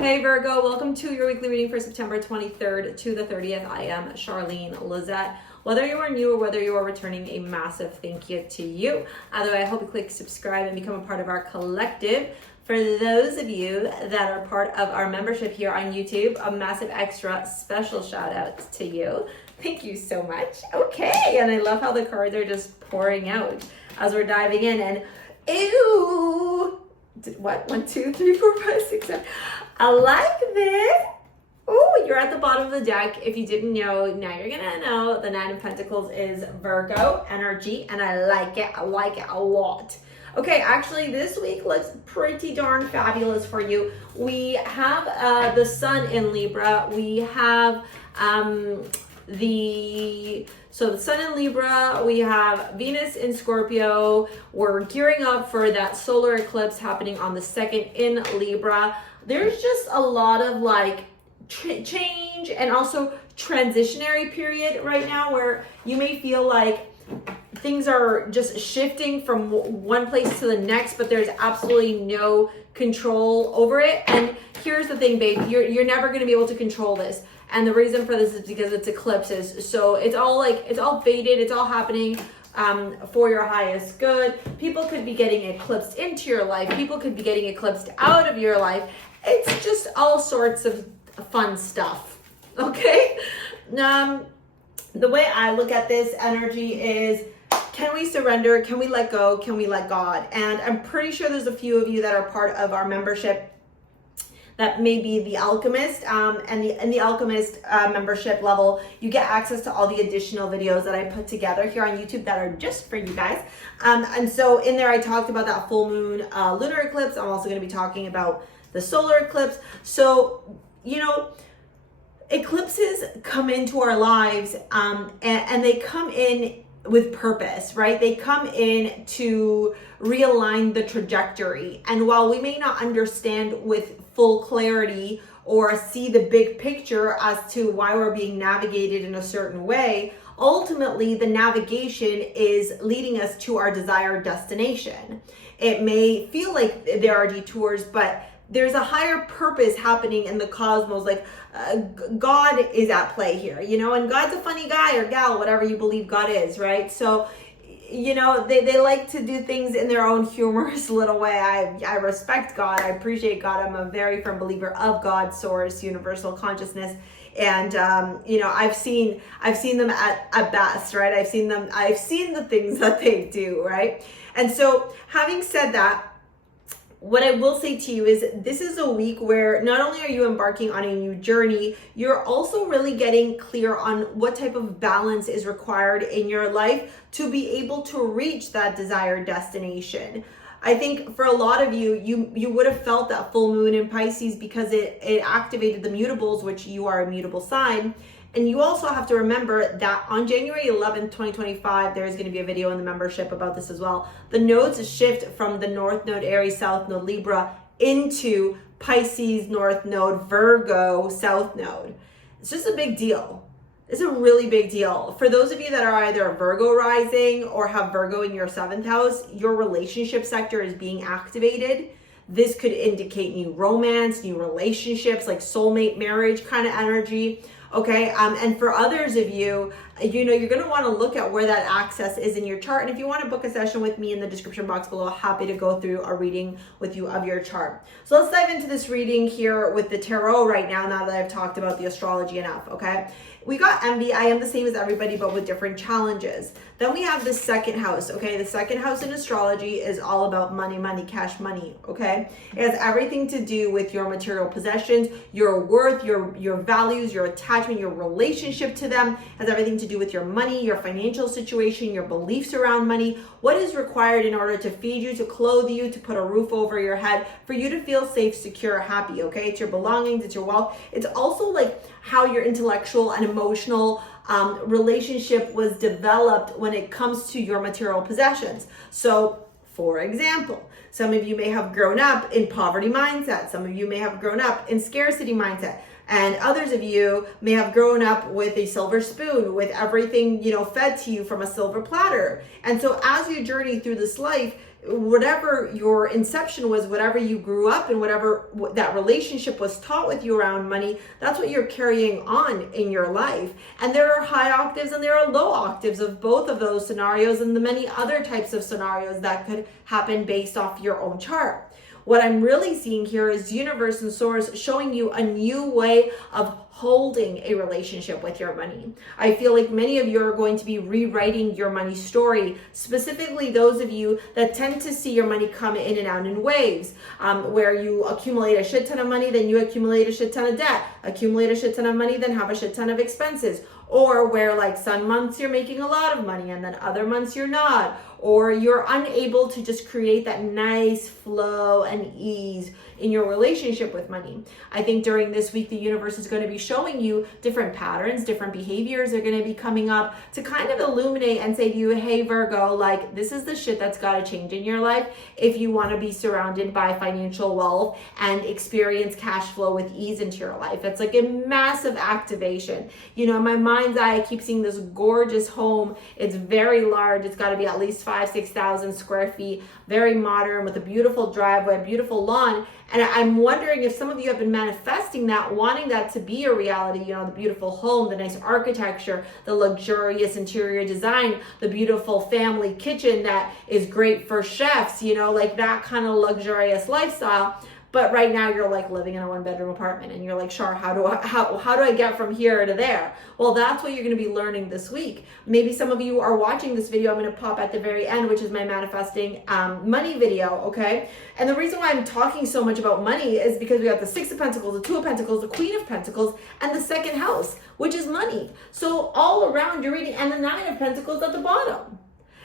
Hey Virgo, welcome to your weekly reading for September 23rd to the 30th. I am Charlene Lizette. Whether you are new or whether you are returning, a massive thank you to you. Either way, I hope you click subscribe and become a part of our collective. For those of you that are part of our membership here on YouTube, a massive extra special shout out to you. Thank you so much. Okay, and I love how the cards are just pouring out as we're diving in. And ew, what? 1, 2, 3, 4, 5, 6, 7. I like this. Oh, you're at the bottom of the deck. If you didn't know, now you're gonna know. The Nine of Pentacles is Virgo energy, and I like it. I like it a lot. Okay, actually, this week looks pretty darn fabulous for you. We have the Sun in Libra. We have the Sun in Libra, we have Venus in Scorpio. We're gearing up for that solar eclipse happening on the 2nd in Libra. There's just a lot of like change and also transitionary period right now where you may feel like things are just shifting from one place to the next, but there's absolutely no control over it. And here's the thing, babe, you're never going to be able to control this. And the reason for this is because it's eclipses. So it's all faded. It's all happening for your highest good. People could be getting eclipsed into your life. People could be getting eclipsed out of your life. It's just all sorts of fun stuff. Okay? The way I look at this energy is, can we surrender? Can we let go? Can we let God? And I'm pretty sure there's a few of you that are part of our membership that may be the Alchemist, and the Alchemist membership level, you get access to all the additional videos that I put together here on YouTube that are just for you guys. And so in there, I talked about that full moon lunar eclipse. I'm also going to be talking about the solar eclipse. So, you know, eclipses come into our lives and they come in with purpose, right? They come in to realign the trajectory. And while we may not understand with full clarity or see the big picture as to why we're being navigated in a certain way, ultimately the navigation is leading us to our desired destination. It may feel like there are detours, but there's a higher purpose happening in the cosmos. Like God is at play here, you know, and God's a funny guy or gal, whatever you believe God is, right? So, you know, they like to do things in their own humorous little way. I respect God. I appreciate God. I'm a very firm believer of God, source, universal consciousness. And, you know, I've seen them at best, right? I've seen the things that they do, right? And so having said that, what I will say to you is this is a week where not only are you embarking on a new journey, you're also really getting clear on what type of balance is required in your life to be able to reach that desired destination. I think for a lot of you, you would have felt that full moon in Pisces because it activated the mutables, which you are a mutable sign. And you also have to remember that on January 11th, 2025, there's going to be a video in the membership about this as well. The nodes shift from the North Node Aries, South Node Libra into Pisces, North Node, Virgo, South Node. It's just a big deal. It's a really big deal. For those of you that are either Virgo rising or have Virgo in your 7th house, your relationship sector is being activated. This could indicate new romance, new relationships, like soulmate marriage kind of energy. Okay, and for others of you, you know, you're going to want to look at where that access is in your chart. And if you want to book a session with me in the description box below, happy to go through a reading with you of your chart. So let's dive into this reading here with the tarot right now that I've talked about the astrology enough, okay? We got envy. I am the same as everybody, but with different challenges. Then we have the 2nd house, okay? The 2nd house in astrology is all about money, cash money, okay? It has everything to do with your material possessions, your worth, your values, your attachment, your relationship to them. It has everything to do with your money, your financial situation, your beliefs around money, what is required in order to feed you, to clothe you, to put a roof over your head, for you to feel safe, secure, happy, okay? It's your belongings, it's your wealth. It's also like how your intellectual and emotional relationship was developed when it comes to your material possessions. So, for example, some of you may have grown up in poverty mindset. Some of you may have grown up in scarcity mindset. And others of you may have grown up with a silver spoon, with everything, you know, fed to you from a silver platter. And so as you journey through this life, whatever your inception was, whatever you grew up in, whatever that relationship was taught with you around money, that's what you're carrying on in your life. And there are high octaves and there are low octaves of both of those scenarios and the many other types of scenarios that could happen based off your own chart. What I'm really seeing here is universe and source showing you a new way of holding a relationship with your money. I feel like many of you are going to be rewriting your money story, specifically those of you that tend to see your money come in and out in waves, where you accumulate a shit ton of money, then you accumulate a shit ton of debt, accumulate a shit ton of money, then have a shit ton of expenses. Or where like some months you're making a lot of money and then other months you're not, or you're unable to just create that nice flow and ease in your relationship with money. I think during this week, the universe is going to be showing you different patterns, different behaviors are going to be coming up to kind of illuminate and say to you, hey Virgo, like this is the shit that's got to change in your life if you want to be surrounded by financial wealth and experience cash flow with ease into your life. It's like a massive activation. You know, in my mind's eye, I keep seeing this gorgeous home. It's very large. It's got to be at least 5,000-6,000 square feet, very modern with a beautiful driveway, a beautiful lawn. And I'm wondering if some of you have been manifesting that, wanting that to be a reality, you know, the beautiful home, the nice architecture, the luxurious interior design, the beautiful family kitchen that is great for chefs, you know, like that kind of luxurious lifestyle. But right now you're like living in a 1-bedroom apartment and you're like, Char, how do I get from here to there? Well, that's what you're going to be learning this week. Maybe some of you are watching this video. I'm going to pop at the very end, which is my manifesting money video. Okay. And the reason why I'm talking so much about money is because we got the 6 of Pentacles, the 2 of Pentacles, the Queen of Pentacles, and the 2nd house, which is money. So all around you're reading, and the 9 of Pentacles at the bottom.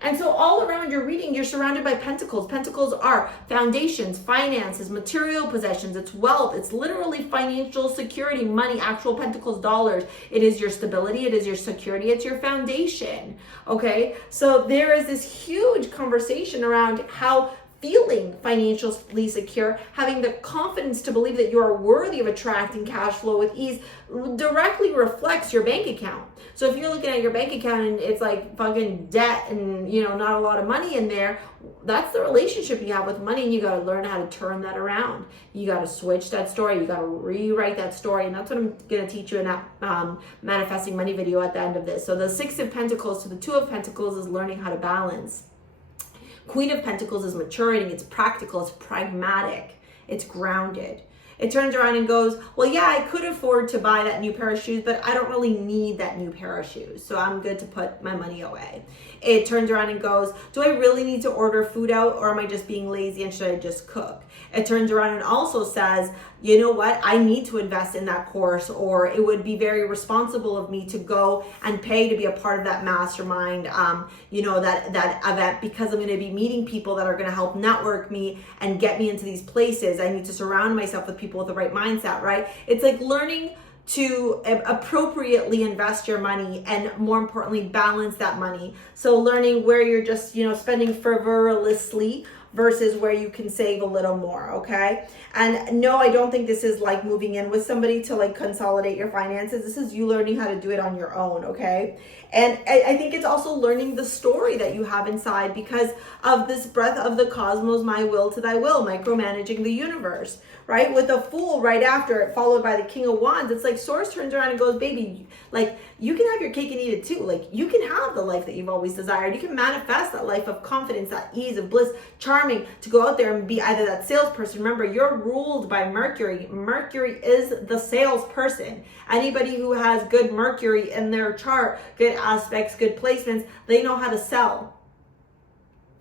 And so all around your reading, you're surrounded by pentacles. Pentacles are foundations, finances, material possessions, it's wealth. It's literally financial security, money, actual pentacles, dollars. It is your stability. It is your security. It's your foundation. Okay. So there is this huge conversation around how feeling financially secure, having the confidence to believe that you are worthy of attracting cash flow with ease directly reflects your bank account. So if you're looking at your bank account and it's like fucking debt and, you know, not a lot of money in there, that's the relationship you have with money, and you got to learn how to turn that around. You got to switch that story. You got to rewrite that story. And that's what I'm going to teach you in that manifesting money video at the end of this. So the 6 of Pentacles to the 2 of Pentacles is learning how to balance. Queen of Pentacles is maturing, it's practical, it's pragmatic, it's grounded. It turns around and goes, well, yeah, I could afford to buy that new pair of shoes, but I don't really need that new pair of shoes, so I'm good to put my money away. It turns around and goes, do I really need to order food out, or am I just being lazy and should I just cook? It turns around and also says, you know what, I need to invest in that course, or it would be very responsible of me to go and pay to be a part of that mastermind, you know, that event, because I'm going to be meeting people that are going to help network me and get me into these places. I need to surround myself with people with the right mindset, right? It's like learning to appropriately invest your money and, more importantly, balance that money. So learning where you're just, you know, spending frivolously versus where you can save a little more, okay? And no, I don't think this is like moving in with somebody to like consolidate your finances. This is you learning how to do it on your own, okay? And I think it's also learning the story that you have inside because of this breath of the cosmos, my will to thy will, micromanaging the universe, right? With the Fool right after it, followed by the King of Wands, it's like Source turns around and goes, baby, like you can have your cake and eat it too. Like you can have the life that you've always desired. You can manifest that life of confidence, that ease of bliss, charming, to go out there and be either that salesperson. Remember, you're ruled by Mercury. Mercury is the salesperson. Anybody who has good Mercury in their chart, good aspects, good placements, they know how to sell.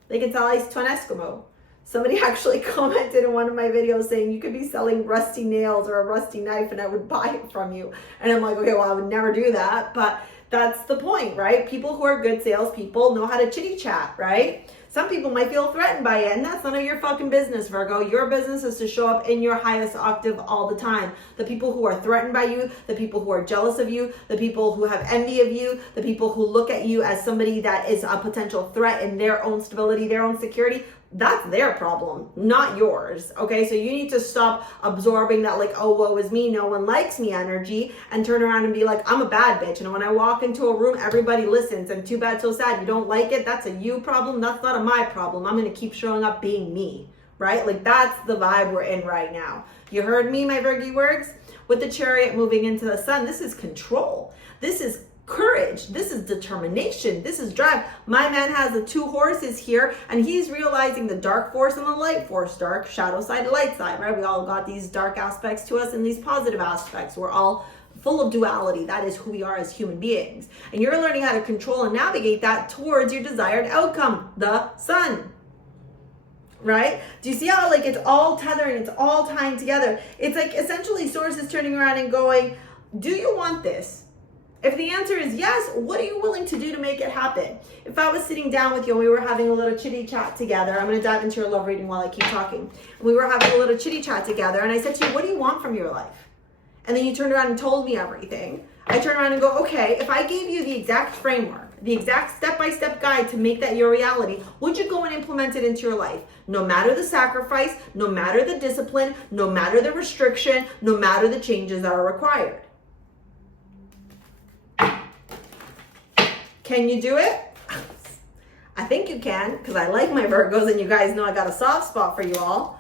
They can sell ice to an Eskimo. Somebody actually commented in one of my videos saying you could be selling rusty nails or a rusty knife and I would buy it from you. And I'm like, okay, well, I would never do that. But that's the point, right? People who are good salespeople know how to chitty chat, right? Some people might feel threatened by it, and that's none of your fucking business, Virgo. Your business is to show up in your highest octave all the time. The people who are threatened by you, the people who are jealous of you, the people who have envy of you, the people who look at you as somebody that is a potential threat in their own stability, their own security, That's their problem, not yours. Okay, so you need to stop absorbing that, like, oh, woe is me, no one likes me energy, and turn around and be like, I'm a bad bitch. And when I walk into a room, everybody listens. And too bad, so sad. You don't like it. That's a you problem. That's not a my problem. I'm going to keep showing up being me, right? Like, that's the vibe we're in right now. You heard me, my Virgie works? With the Chariot moving into the Sun, this is control. This is courage. This is determination. This is drive. My man has the 2 horses here, and he's realizing the dark force and the light force, dark shadow side, light side, right? We all got these dark aspects to us and these positive aspects. We're all full of duality. That is who we are as human beings. And you're learning how to control and navigate that towards your desired outcome, the Sun. Right? Do you see how, like, it's all tethering, it's all tying together? It's like essentially Source is turning around and going, do you want this? If the answer is yes, what are you willing to do to make it happen? If I was sitting down with you and we were having a little chitty chat together, I'm going to dive into your love reading while I keep talking. We were having a little chitty chat together, and I said to you, what do you want from your life? And then you turned around and told me everything. I turn around and go, okay, if I gave you the exact framework, the exact step-by-step guide to make that your reality, would you go and implement it into your life? No matter the sacrifice, no matter the discipline, no matter the restriction, no matter the changes that are required. Can you do it? I think you can, because I like my Virgos, and you guys know I got a soft spot for you all.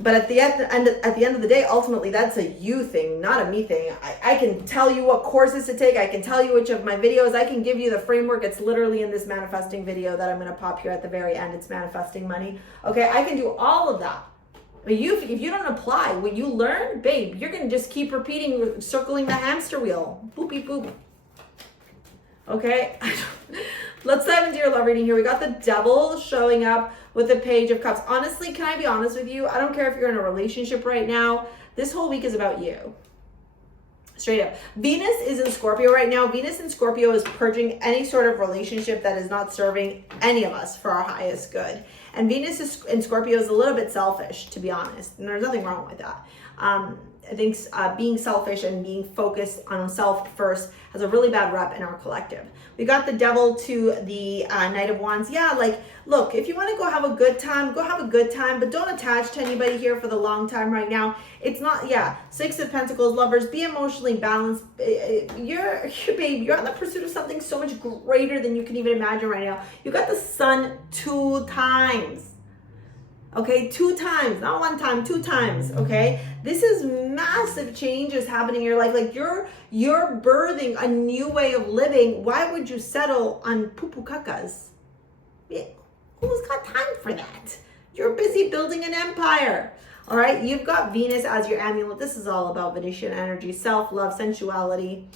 But at the end of the day, ultimately, that's a you thing, not a me thing. I can tell you what courses to take. I can tell you which of my videos. I can give you the framework. It's literally in this manifesting video that I'm going to pop here at the very end. It's manifesting money. Okay, I can do all of that. But if you don't apply what you learn, babe, you're going to just keep repeating, circling the hamster wheel. Boopy boop. Okay, let's dive into your love reading here. We got the Devil showing up with the Page of Cups. Honestly, can I be honest with you? I don't care if you're in a relationship right now. This whole week is about you. Straight up. Venus is in Scorpio right now. Venus in Scorpio is purging any sort of relationship that is not serving any of us for our highest good. And Venus in Scorpio is a little bit selfish, to be honest. And there's nothing wrong with that. I think being selfish and being focused on self first has a really bad rep in our collective. We got the Devil to the Knight of Wands. Yeah, like, look, if you want to go have a good time, go have a good time, but don't attach to anybody here for the long time right now. It's not, yeah, 6 of Pentacles, lovers, be emotionally balanced. You're on the pursuit of something so much greater than you can even imagine right now. You got the Sun 2 times. Okay, 2 times, not 1 time, 2 times, okay? This is massive changes happening in your life. Like, you're birthing a new way of living. Why would you settle on poo-poo kakas? Who's got time for that? You're busy building an empire. All right, you've got Venus as your amulet. This is all about Venusian energy, self-love, sensuality.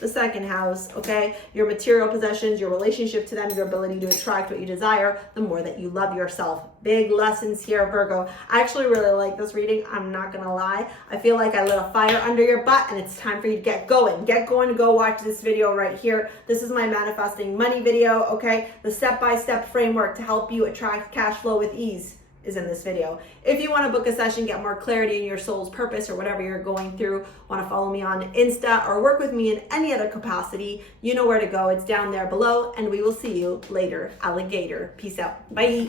The 2nd house, okay? Your material possessions, your relationship to them, your ability to attract what you desire, the more that you love yourself. Big lessons here, Virgo. I actually really like this reading. I'm not gonna lie. I feel like I lit a fire under your butt, and it's time for you to get going. Get going and go watch this video right here. This is my manifesting money video, okay? The step-by-step framework to help you attract cash flow with ease is in this video. If you want to book a session, get more clarity in your soul's purpose or whatever you're going through, want to follow me on Insta or work with me in any other capacity, you know where to go. It's down there below, and we will see you later, alligator. Peace out. Bye.